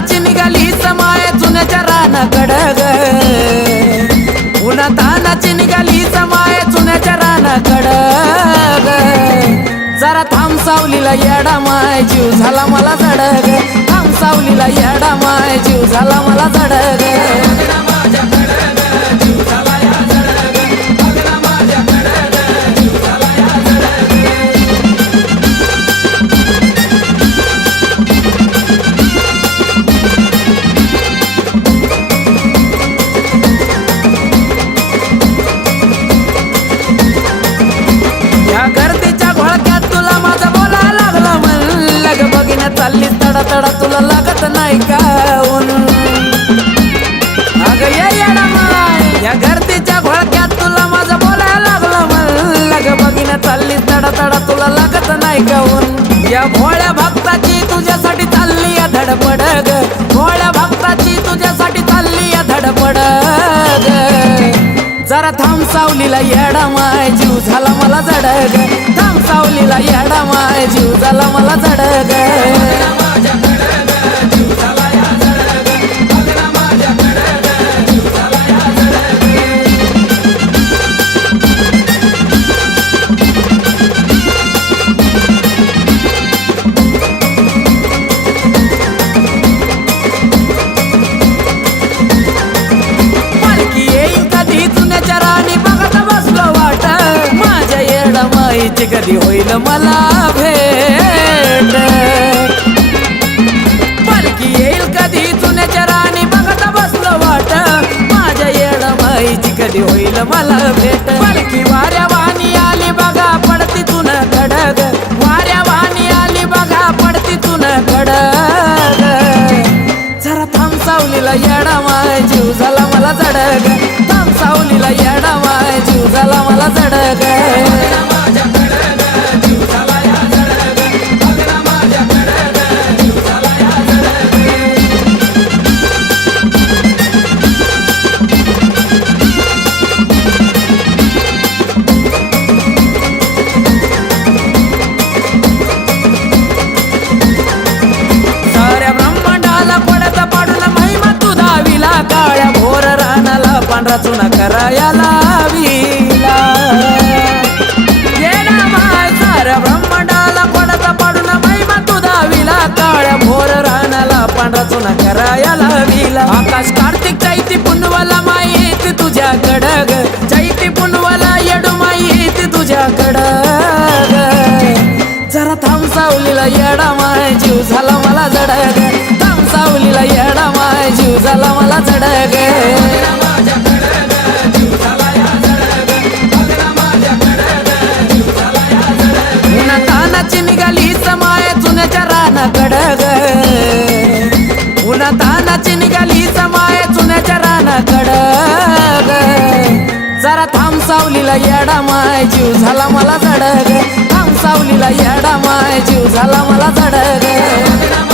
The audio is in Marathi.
तानाची निघाली समाय चुन्याच्या रानाकडं ग उन्हा तानाची निघाली समाय चुन्याच्या रानाकडं ग जरा थांब सावलीला येडा माय जीव झाला मला जडग थांब सावलीला येडा माय जीव झाला मला जडग गर्दीच्या घोळक्यात तुला माझा बोला लागला मन लग बघिन चालली तडा तडा तुला लागत नाही का ऊन अग येडा माय या गर्दीच्या घोळक्यात तुला माझा बोला लागला मन लग बघिन चालली तडा तडा तुला लागत नाही का ऊन या भोळ्या भक्ताची तुझ्यासाठी चालली या धडपड ग भोळ्या भक्ताची तुझ्यासाठी चालली या धडपड जरा थांब सावलीला येडा माय जीव झाला मला जडग थांब सावलीला येडा माय जीव झाला मला जडग कधी होईल मला भेट पालखी येईल कधी चुन्याच्या राणी बघत बसलो वाट माझ्या येडा माईची कधी होईल मला भेट पालखी वाऱ्या वाणी आली बघा पडती तुन खडग वाऱ्या वाणी आली बघा पडती तुन खडग जरा थांब सावलीला येडा माय जीव झाला मला जडग थांब सावलीला येडा माय जीव झाला मला जडग काळ्या भोर रानाला पांढरा चुना करायला विला येडा माय साऱ्या ब्रह्मांडाला पडता पडून महिमा तू दाविला काळ्या भोर रानाला पांढरा चुना करायला विला आकाश कार्तिक चैती पुनवाला माई येते तुझ्याकडं चैती पुनवाला येडू माई येते तुझ्याकडं जरा थांब सावलीला येडा माय जीव झाला मला जडग थांब सावलीला येडा माय जीव झाला मला जडग उन्हा तानाची निघाली समाय चुन्याच्या रानाकडं उन्हा तानाची निघाली समाय चुन्याच्या रानाकडं जरा थांब सावलीला येडा माय जीव झाला मला जडग थांब सावलीला येडा माय जीव झाला मला जडग